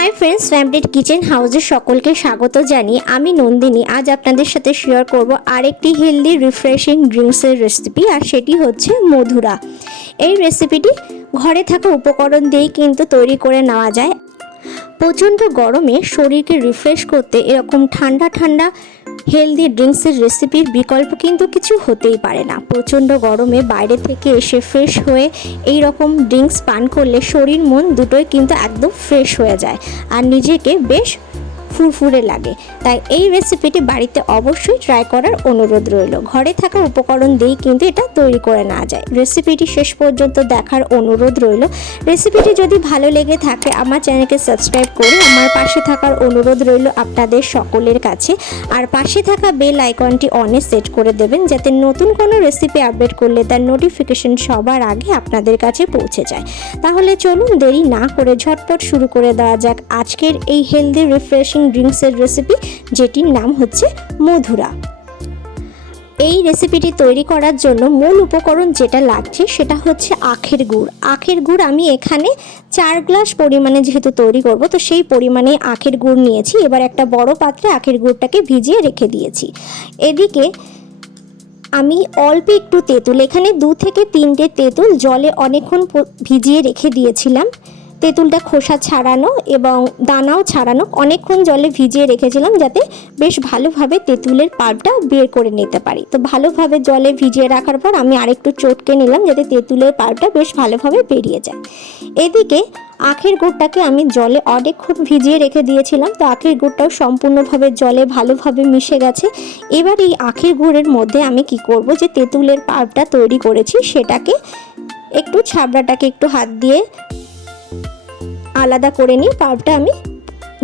Hi friends ফ্যামিলির kitchen হাউসে সকলকে স্বাগত জানি আমি নন্দিনী। আজ আপনাদের সাথে শেয়ার করব আরেকটি হেলদি রিফ্রেশিং ড্রিঙ্কসের রেসিপি আর সেটি হচ্ছে মধুরা। এই রেসিপিটি ঘরে থাকা উপকরণ দিয়েই কিন্তু তৈরি করে নেওয়া যায়। প্রচণ্ড গরমে শরীরকে রিফ্রেশ করতে এরকম ঠান্ডা ঠান্ডা হেলদি ড্রিঙ্কসের রেসিপির বিকল্প কিন্তু কিছু হতেই পারে না। প্রচণ্ড গরমে বাইরে থেকে এসে ফ্রেশ হয়ে এই রকম ড্রিঙ্কস পান করলে শরীর মন দুটোই কিন্তু একদম ফ্রেশ হয়ে যায়। আর নিজেকে বেশ ফুরফুরে লাগে। তাই এই রেসিপিটি বাড়িতে অবশ্যই ট্রাই করার অনুরোধ রইল। ঘরে থাকা উপকরণ দিয়েই কিন্তু এটা তৈরি করে না যায়। রেসিপিটি শেষ পর্যন্ত দেখার অনুরোধ রইল। রেসিপিটি যদি ভালো লেগে থাকে, আমার চ্যানেলকে সাবস্ক্রাইব করে আমার পাশে থাকার অনুরোধ রইল আপনাদের সকলের কাছে। আর পাশে থাকা বেল আইকনটি অনে সেট করে দেবেন, যাতে নতুন কোনো রেসিপি আপডেট করলে তার নোটিফিকেশন সবার আগে আপনাদের কাছে পৌঁছে যায়। তাহলে চলুন দেরি না করে ঝটপট শুরু করে দেওয়া যাক আজকের এই হেলদি রিফ্রেশিং ড্রিঙ্কসের রেসিপি যেটির নাম হচ্ছে মধুরা। এই রেসিপিটি তৈরি করার জন্য মূল উপকরণ যেটা লাগছে, সেটা হচ্ছে আখের গুড়। আখের গুড় আমি এখানে চার গ্লাস পরিমাণে যেহেতু তৈরি করব, তো সেই পরিমাণে আখের গুড় নিয়েছি। এবার একটা বড় পাত্রে আখের গুড়টাকে ভিজিয়ে রেখে দিয়েছি। এদিকে আমি অল্প একটু তেঁতুল, এখানে দু থেকে তিনটে তেঁতুল জলে অনেকক্ষণ ভিজিয়ে রেখে দিয়েছিলাম। তেঁতুলটা খোসা ছাড়ানো এবং দানাও ছাড়ানো অনেকক্ষণ জলে ভিজিয়ে রেখেছিলাম যাতে বেশ ভালোভাবে তেঁতুলের পাল্পটা বের করে নিতে পারি। তো ভালোভাবে জলে ভিজিয়ে রাখার পর আমি আরেকটু চটকে নিলাম যাতে তেঁতুলের পাল্পটা বেশ ভালোভাবে বেরিয়ে যায়। এদিকে আখের গুড়টাকে আমি জলে অনেকক্ষণ ভিজিয়ে রেখে দিয়েছিলাম। তো আখের গুড়টাও সম্পূর্ণভাবে জলে ভালোভাবে মিশে গেছে। এবার এই আখের গুড়ের মধ্যে আমি কি করব যে তেঁতুলের পাল্পটা তৈরি করেছি সেটাকে একটু ছাবড়াটাকে একটু হাত দিয়ে আলাদা করে নিয়ে পাল্পটা আমি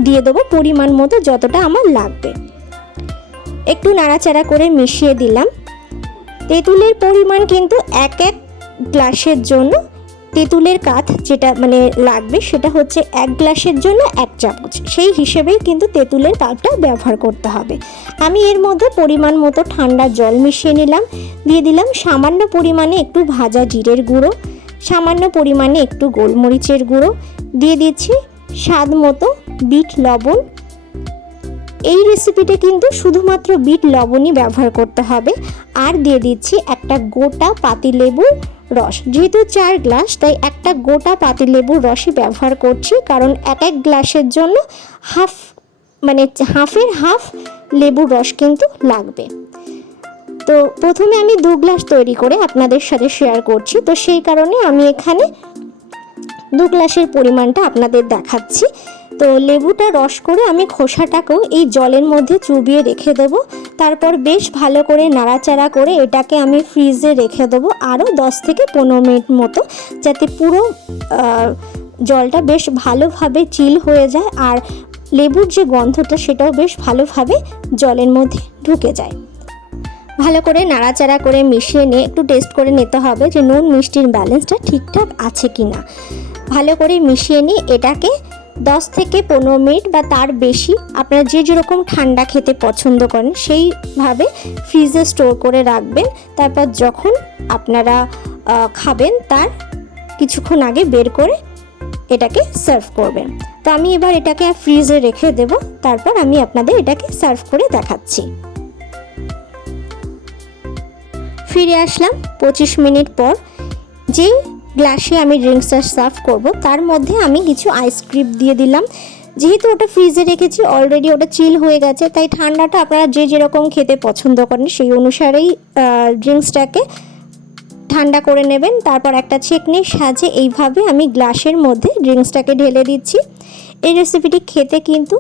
দিয়ে দেবো পরিমাণ মতো যতটা আমার লাগবে। একটু নাড়াচাড়া করে মিশিয়ে দিলাম। তেঁতুলের পরিমাণ কিন্তু এক এক গ্লাসের জন্য তেঁতুলের কাঠ যেটা মানে লাগবে সেটা হচ্ছে এক গ্লাসের জন্য এক চামচ। সেই হিসেবেই কিন্তু তেঁতুলের পাল্পটা ব্যবহার করতে হবে। আমি এর মধ্যে পরিমাণ মতো ঠান্ডা জল মিশিয়ে নিলাম। দিয়ে দিলাম সামান্য পরিমাণে একটু ভাজা জিরের গুঁড়ো, সামান্য পরিমাণে একটু গোলমরিচের গুঁড়ো দিয়ে দিচ্ছি স্বাদ মতো বিট লবণ। এই রেসিপিটা কিন্তু শুধুমাত্র বিট লবণই ব্যবহার করতে হবে। আর দিয়ে দিচ্ছি একটা গোটা পাতিলেবুর রস। যেহেতু চার গ্লাস, তাই একটা গোটা পাতিলেবুর রসই ব্যবহার করছি। কারণ এক এক গ্লাসের জন্য হাফ মানে হাফের হাফ লেবুর রস কিন্তু লাগবে। তো প্রথমে আমি দু গ্লাস তৈরি করে আপনাদের সাথে শেয়ার করছি। তো সেই কারণে আমি এখানে দু গ্লাসের পরিমাণটা আপনাদের দেখাচ্ছি। তো লেবুটা রস করে আমি খোসাটাকেও এই জলের মধ্যে চুবিয়ে রেখে দেবো। তারপর বেশ ভালো করে নাড়াচাড়া করে এটাকে আমি ফ্রিজে রেখে দেবো আরও দশ থেকে পনেরো মিনিট মতো, যাতে পুরো জলটা বেশ ভালোভাবে চিল হয়ে যায় আর লেবুর যে গন্ধটা সেটাও বেশ ভালোভাবে জলের মধ্যে ঢুকে যায়। ভালো করে নাড়াচাড়া করে মিশিয়ে নিয়ে একটু টেস্ট করে নিতে হবে যে নুন মিষ্টির ব্যালেন্সটা ঠিকঠাক আছে কি না ভালো করে মিশিয়ে নিয়ে এটাকে দশ থেকে পনেরো মিনিট বা তার বেশি আপনারা যে যেরকম ঠান্ডা খেতে পছন্দ করেন, সেইভাবে ফ্রিজে স্টোর করে রাখবেন। তারপর যখন আপনারা খাবেন তার কিছুক্ষণ আগে বের করে এটাকে সার্ভ করবেন। তো আমি এবার এটাকে ফ্রিজে রেখে দেব, তারপর আমি আপনাদের এটাকে সার্ভ করে দেখাচ্ছি। ফিরে আসলাম পঁচিশ মিনিট পর। যে গ্লাসে আমি ড্রিঙ্কসটা সার্ভ করব, তার মধ্যে আমি কিছু আইসক্রিম দিয়ে দিলাম। যেহেতু ওটা ফ্রিজে রেখেছি অলরেডি ওটা চিল হয়ে গেছে, তাই ঠান্ডাটা আপনারা যে যেরকম খেতে পছন্দ করেন, সেই অনুসারেই ড্রিঙ্কসটাকে ঠান্ডা করে নেবেন। তারপর একটা ছেকনির সাজে এইভাবে আমি গ্লাসের মধ্যে ড্রিঙ্কসটাকে ঢেলে দিচ্ছি। এই রেসিপিটি খেতে কিন্তু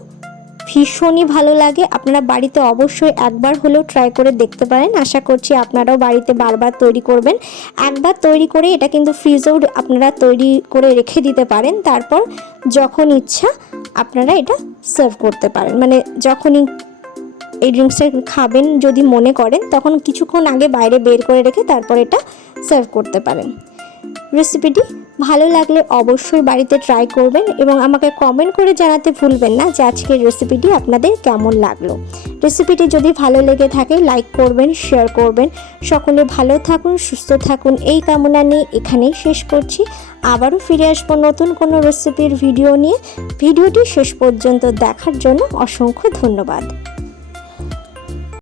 ভীষণই ভালো লাগে। আপনারা বাড়িতে অবশ্যই একবার হলেও ট্রাই করে দেখতে পারেন। আশা করছি আপনারাও বাড়িতে বারবার তৈরি করবেন। একবার তৈরি করে এটা কিন্তু ফ্রিজেও আপনারা তৈরি করে রেখে দিতে পারেন। তারপর যখন ইচ্ছা আপনারা এটা সার্ভ করতে পারেন। মানে যখনই এই ড্রিঙ্কসটা খাবেন যদি মনে করেন, তখন কিছুক্ষণ আগে বাইরে বের করে রেখে তারপর এটা সার্ভ করতে পারেন। রেসিপিটি ভালো লাগলে অবশ্যই বাড়িতে ট্রাই করবেন এবং আমাকে কমেন্ট করে জানাতে ভুলবেন না যে আজকের রেসিপিটি আপনাদের কেমন লাগল। রেসিপিটি যদি ভালো লেগে থাকে লাইক করবেন শেয়ার করবেন। সকলে ভালো থাকুন, সুস্থ থাকুন, এই কামনা নিয়ে এখানেই শেষ করছি। আবারও ফিরে আসব নতুন কোনো রেসিপির ভিডিও নিয়ে। ভিডিওটি শেষ পর্যন্ত দেখার জন্য অসংখ্য ধন্যবাদ।